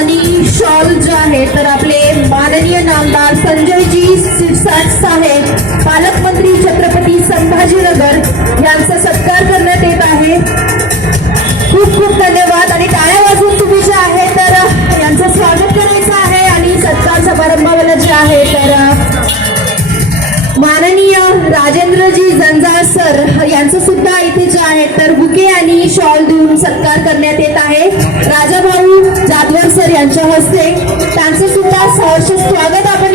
आणि शॉल जे आहे तर आपले माननीय नामदार संजयजी शिरसाट साहेब पालकमंत्री छत्रपती संभाजीनगर यांचा सत्कार करण्यात येत आहे. खूप खूप धन्यवाद. आणि टाळ्या वाजून तुम्ही जे आहे तर यांचं स्वागत करायचं आहे. आणि सत्कार समारंभाला जे आहे तर माननीय राजेंद्रजी जंजाळ सर यांचं सुद्धा इथे जे आहे तर बुके आणि शॉल देऊन सत्कार करण्यात येत आहे. राजा यांच्या हस्ते त्यांचं सुद्धा सहर्ष स्वागत आपण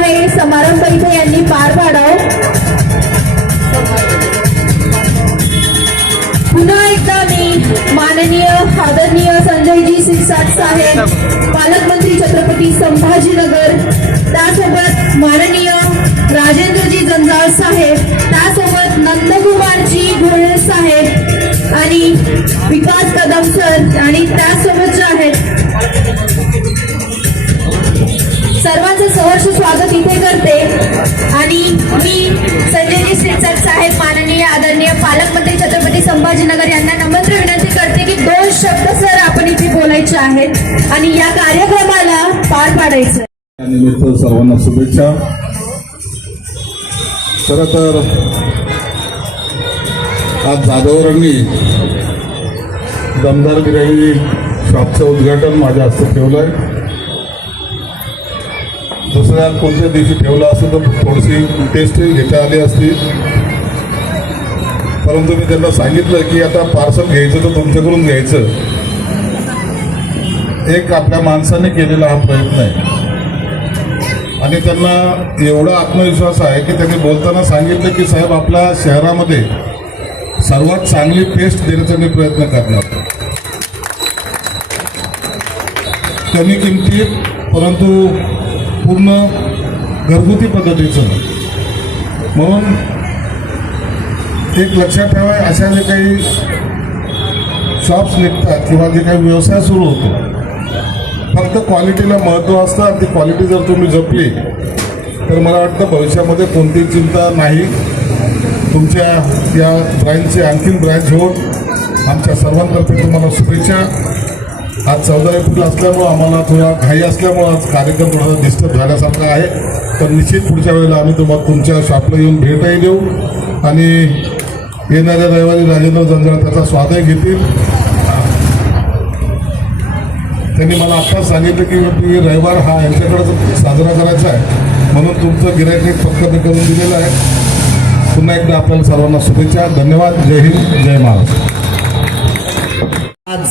आहे समारंभ इथे यांनी पार पाडावं. पुन्हा एकदा मी माननीय आदरणीय संजयजी सिरसाट साहेब पालकमंत्री छत्रपती संभाजीनगर त्यासोबत माननीय राजेंद्रजी जंजाळ साहेब त्यासोबत नंदकुमारजी घोळे साहेब आणि विकास कदम सर आणि त्यासोबत पालकमंत्री छत्रपती संभाजीनगर यांना नम्र विनंती करते की दोन शब्द सर आपण इथे बोलायचे आहेत आणि या कार्यक्रमाला पार पाडायचं. त्यानिमित्त सर्वांना शुभेच्छा. खरं तर आज जाधवरांनी दमदार बिर्याणी शॉपचं उद्घाटन माझ्या हस्ते ठेवलं आहे दुसऱ्या कोणत्या दिवशी ठेवलं असतं तर थोडीशी टेस्टही घेता आली असती. परंतु मी त्यांना सांगितलं की आता पार्सल घ्यायचं तर तुमच्याकडून घ्यायचं. एक आपल्या माणसाने केलेला हा प्रयत्न आहे. आणि त्यांना एवढा आत्मविश्वास आहे की त्यांनी बोलताना सांगितलं की साहेब आपल्या शहरामध्ये सर्वात चांगली पेस्ट देण्याचा मी प्रयत्न करणार. कमी किमतीत परंतु पूर्ण घरगुती पद्धतीचं. म्हणून एक लक्षात ठेवा अशा जे काही शॉप्स निघतात किंवा जे काही व्यवसाय सुरू होतो फक्त क्वालिटीला महत्त्व असतं आणि ती क्वालिटी जर तुम्ही जपली तर मला वाटतं भविष्यामध्ये कोणती चिंता नाही. तुमच्या या ब्रँचची आणखीन ब्रँच होऊन आमच्या सर्वांतर्फे तुम्हाला शुभेच्छा. आज चौदा एप्रिल असल्यामुळं आम्हाला थोडा घाई असल्यामुळं आज कार्यक्रम थोडासा डिस्टर्ब झाल्यासारखा आहे. तर निश्चित पुढच्या वेळेला आम्ही तुम्हाला तुमच्या शॉपला येऊन भेटही देऊ. आणि येणाऱ्या रविवारी राजेंद्र जंजाळ त्याचा स्वादही घेतील. त्यांनी मला आत्ताच सांगितलं की मी रविवार हा यांच्याकडे साजरा करायचा आहे. म्हणून तुमचं गिरायक फक्त मी करून दिलेलं आहे. पुन्हा एकदा आपल्याला सर्वांना शुभेच्छा. धन्यवाद. जय हिंद. जय महाराष्ट्र. आज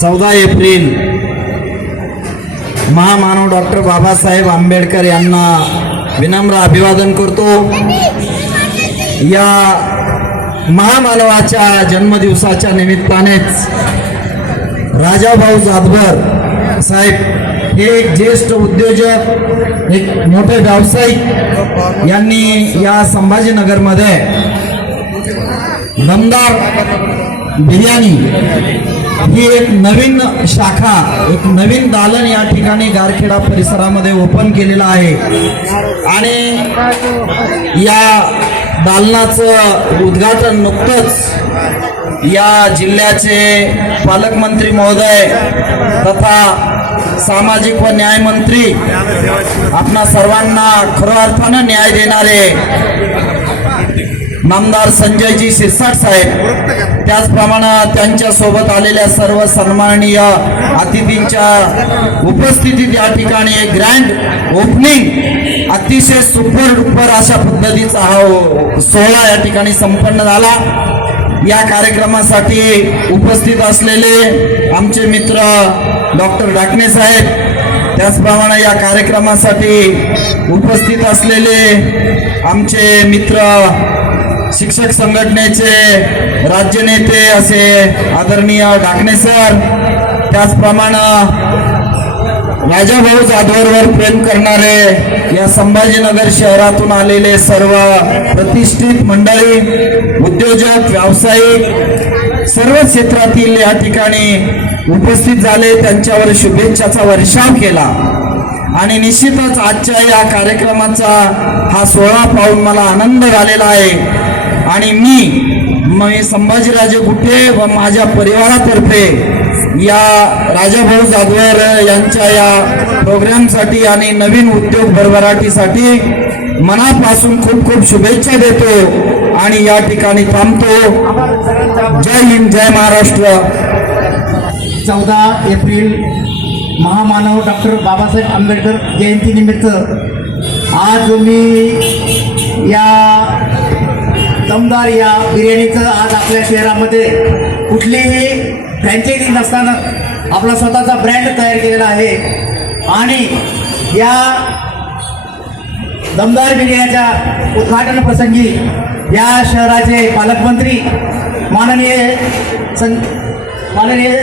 चौदा एप्रिल महामानव डॉक्टर बाबासाहेब आंबेडकर यांना विनम्र अभिवादन करतो. या महामानवाच्या जन्मदिवसाच्या निमित्तानेच राजाभाऊ जाधवर साहेब हे एक ज्येष्ठ उद्योजक एक मोठे व्यावसायिक यांनी या संभाजीनगरमध्ये दमदार बिर्याणी ही एक नवीन शाखा एक नवीन दालन या ठिकाणी गारखेडा परिसरामध्ये ओपन केलेला आहे. आणि या दालनाचं उद्घाटन नुकतंच या जिल्ह्याचे पालकमंत्री महोदय तथा सामाजिक व न्याय मंत्री आपणा सर्वांना खऱ्या अर्थानं न्याय देणारे नामदार संजयजी शिरसाट साहेब त्याचप्रमाणे त्यांच्यासोबत आलेल्या सर्व सन्माननीय अतिथींच्या उपस्थितीत या ठिकाणी एक ग्रँड ओपनिंग अतिशय सुपर डुपर अशा पद्धतीचा हा सोहळा या ठिकाणी संपन्न झाला. या कार्यक्रमासाठी उपस्थित असलेले आमचे मित्र डॉक्टर डाकणे साहेब त्याचप्रमाणे या कार्यक्रमासाठी उपस्थित असलेले आमचे मित्र शिक्षक संघटनेचे राज्यनेते असे आदरणीय डाकणे सर त्याचप्रमाणे राजाभाऊ जाधवरवर प्रेम करणारे या संभाजीनगर शहरातून आलेले सर्व प्रतिष्ठित मंडळी उद्योजक व्यावसायिक सर्व क्षेत्रातील या ठिकाणी उपस्थित झाले. त्यांच्यावर शुभेच्छाचा वर्षाव केला. आणि निश्चितच आजच्या या कार्यक्रमाचा हा सोहळा पाहून मला आनंद झालेला आहे. आणि मी संभाजीराजे गुट्टे व माझ्या परिवारातर्फे या राजाभाऊ जाधवर यांच्या या प्रोग्रामसाठी आणि नवीन उद्योग भरभराटीसाठी मनापासून खूप खूप शुभेच्छा देतो आणि या ठिकाणी थांबतो. जय हिंद जय महाराष्ट्र. चौदा एप्रिल महामानव डॉक्टर बाबासाहेब आंबेडकर जयंतीनिमित्त आज मी या दमदार या बिर्याणीचं आज आपल्या शहरामध्ये कुठलीही फ्रँचायझी नसताना आपला स्वतःचा ब्रँड तयार केलेला आहे. आणि या दमदार बिर्याणीच्या उद्घाटन प्रसंगी या शहराचे पालकमंत्री माननीय सं माननीय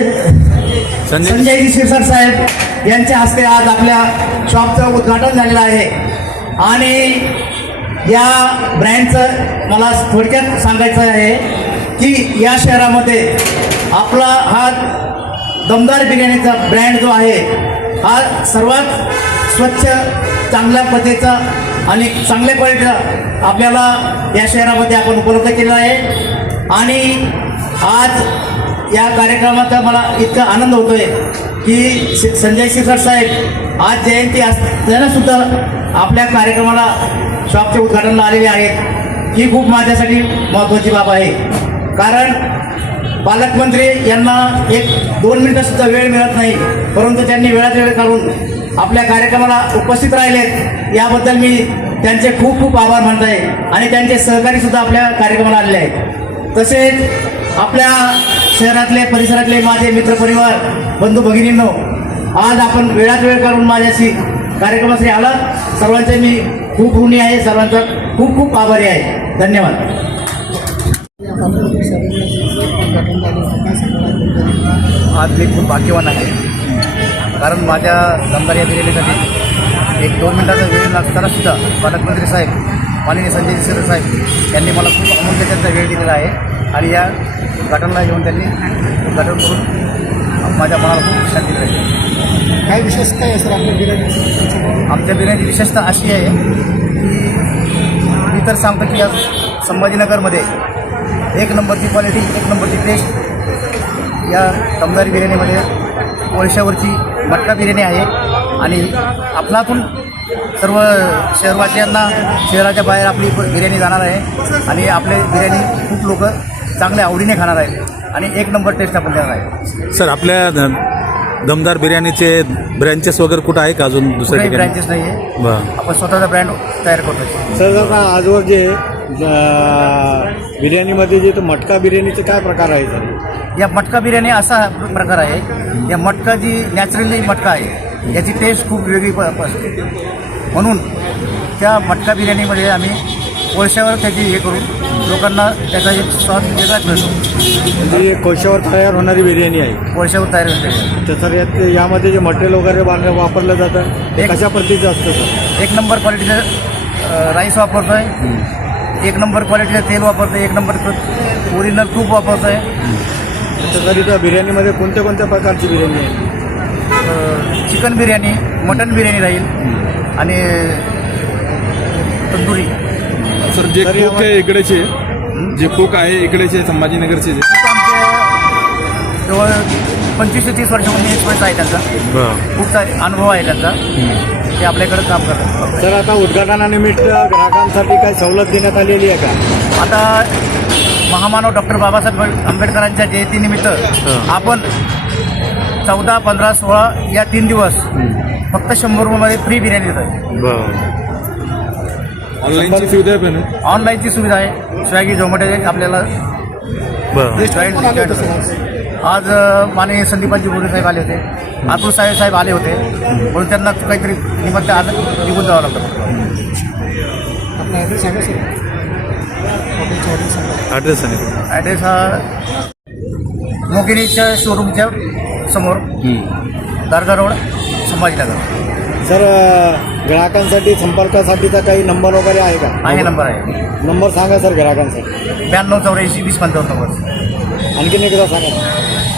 संजयजी शिरसाट साहेब यांच्या हस्ते आज आपल्या शॉपचं उद्घाटन झालेलं आहे. आणि या ब्रँडचं मला थोडक्यात सांगायचं आहे की या शहरामध्ये आपला हा दमदार बिर्याणीचा ब्रँड जो आहे हा सर्वात स्वच्छ चांगल्या पद्धतीचा आणि चांगल्या क्वालिटीचा आपल्याला या शहरामध्ये आपण उपलब्ध केलेला आहे. आणि आज या कार्यक्रमाचा मला इतका आनंद होतोय की संजय शिरसाट साहेब आज जयंती असताना सुद्धा आपल्या कार्यक्रमाला शॉपचे उद्घाटनला आलेले आहेत. ही खूप माझ्यासाठी महत्त्वाची बाब आहे. कारण पालकमंत्री यांना एक दोन मिनटं सुद्धा वेळ मिळत नाही परंतु त्यांनी वेळात वेळ काढून आपल्या कार्यक्रमाला उपस्थित राहिलेत. याबद्दल मी त्यांचे खूप खूप आभार मानत आहे आणि त्यांचे सहकारी सुद्धा आपल्या कार्यक्रमाला आलेले आहेत. तसेच आपल्या शहरातले परिसरातले माझे मित्रपरिवार बंधू भगिनींनो आज आपण वेळात वेळ काढून माझ्याशी कार्यक्रमासाठी आला. सर्वांचे मी खूप ऋणी आहे सर्वांचा खूप खूप आभारी आहे. धन्यवाद. आज मी खूप भाग्यवान आहे. कारण माझ्या दमदार या बिर्याणीसाठी एक दोन मिनिटाचा वेळ सुद्धा पालकमंत्री साहेब माननीय संजय सिर साहेब यांनी मला खूप अमूल्य त्यांचा वेळ दिलेला आहे. आणि या उद्घाटनला येऊन त्यांनी उद्घाटन करून माझ्या मनाला खूप शांती मिळाली. काय विशेष काय आहे सर आपल्या बिर्याणी? आमच्या बिर्याणीची विशेषता अशी आहे की मी तर सांगतो की आज संभाजीनगरमध्ये एक नंबरची क्वालिटी एक नंबरची टेस्ट या दमदारी बिर्याणीमध्ये कोळशावरची मटका बिर्याणी आहे. आणि आपणातून सर्व शहरवासियांना शहराच्या बाहेर आपली बिर्याणी जाणार आहे. आणि आपली बिर्याणी खूप लोक चांगल्या आवडीने खाणार आहेत. आणि एक नंबर टेस्ट आपण देणार आहे. सर आपल्या द- दमदार बिर्याणीचे ब्रँचेस वगैरे कुठं आहे का अजून ठिकाणी? ब्रँचेस नाही आहे आपण स्वतःचा ब्रँड तयार करतो सर आता आजवर जे बिर्याणीमध्ये जे तो मटका बिर्याणीचे काय प्रकार आहे सर? या मटका बिर्याणी असा प्रकार आहे. या मटका जी नॅचरली मटका आहे याची टेस्ट खूप वेगळी असते. म्हणून त्या मटका बिर्याणीमध्ये आम्ही कोळशावर त्याची हे करून लोकांना त्याचा एक स्वाद वेगळाच मिळतो. म्हणजे कोळशावर तयार होणारी बिर्याणी आहे. कोळशावर तयार होते तर सर यात यामध्ये जे मटेरियल वगैरे बांध- वापरलं जातं ते एक- कशा पद्धतीचं असतं सर? एक नंबर क्वालिटीचं राईस वापरतो आहे एक नंबर क्वालिटीचं तेल वापरतो आहे एक नंबर ओरिजिनल तूप वापरतो आहे तर इथं बिर्याणीमध्ये कोणत्या कोणत्या प्रकारची बिर्याणी आहे? चिकन बिर्याणी मटन बिर्याणी राहील आणि तंदुरी. सर जे कोक आहे इकडेचे जे कोक आहे इकडेचे संभाजीनगरचे आमचे जवळ पंचवीस ते तीस वर्षापासून एक्सपिरियन्स आहे त्यांचा. खूप सारे अनुभव आहे त्यांचा. ते आपल्याकडे काम करतात. सर आता उद्घाटनानिमित्त ग्राहकांसाठी काय सवलत देण्यात आलेली आहे का? आता महामानव डॉक्टर बाबासाहेब आंबेडकरांच्या जयंतीनिमित्त आपण चौदा पंधरा सोळा या तीन दिवस फक्त शंभर रुपयामध्ये फ्री बिर्याणी देत आहे बरं ऑनलाईनची सुविधा पण. आहे ऑनलाईनची सुविधा आहे. स्विगी झोमॅटो आपल्याला आज माननीय संदीपाजी बोरे साहेब आले होते. अतुल साहेब साहेब आले होते. म्हणून त्यांना काहीतरी निमित्त आज निघून जावं लागतं. ॲड्रेस सांगा ॲड्रेस हा मोगिनीच्या शोरूमच्या समोर. दारगा रोड संभाजीनगर. सर ग्राहकांसाठी संपर्कासाठीचा काही नंबर वगैरे आहे का? हा हे नंबर आहे. नंबर सांगा सर ग्राहकांसाठी. ब्याण्णव चौऱ्याऐंशी वीस पंचावन्न नव्वद. आणखीन एकदा सांगा.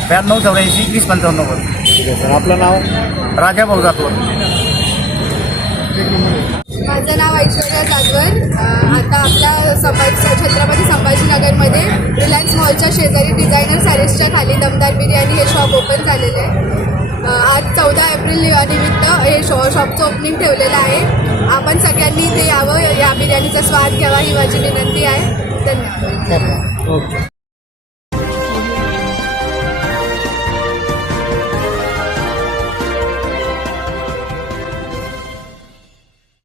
ब्याण्णव चौऱ्याऐंशी वीस पंचावन्न नव्वद. ठीक आहे सर. आपलं नाव? राजा भाऊ जातवर माझं नाव ऐश्वर्या जाधवर. आता आपल्या संभाजी छत्रपती संभाजीनगरमध्ये रिलायन्स मॉलच्या शेजारी डिझायनर सॅरीजच्या खाली दमदार बिर्याणी हे शॉप ओपन झालेलं आहे. आज चौदा एप्रिल निमित्त हे शॉ शॉपचं ओपनिंग ठेवलेलं आहे. आपण सगळ्यांनी इथे यावं. या बिर्याणीचा स्वाद घ्यावा ही माझी विनंती आहे. धन्यवाद. ओके.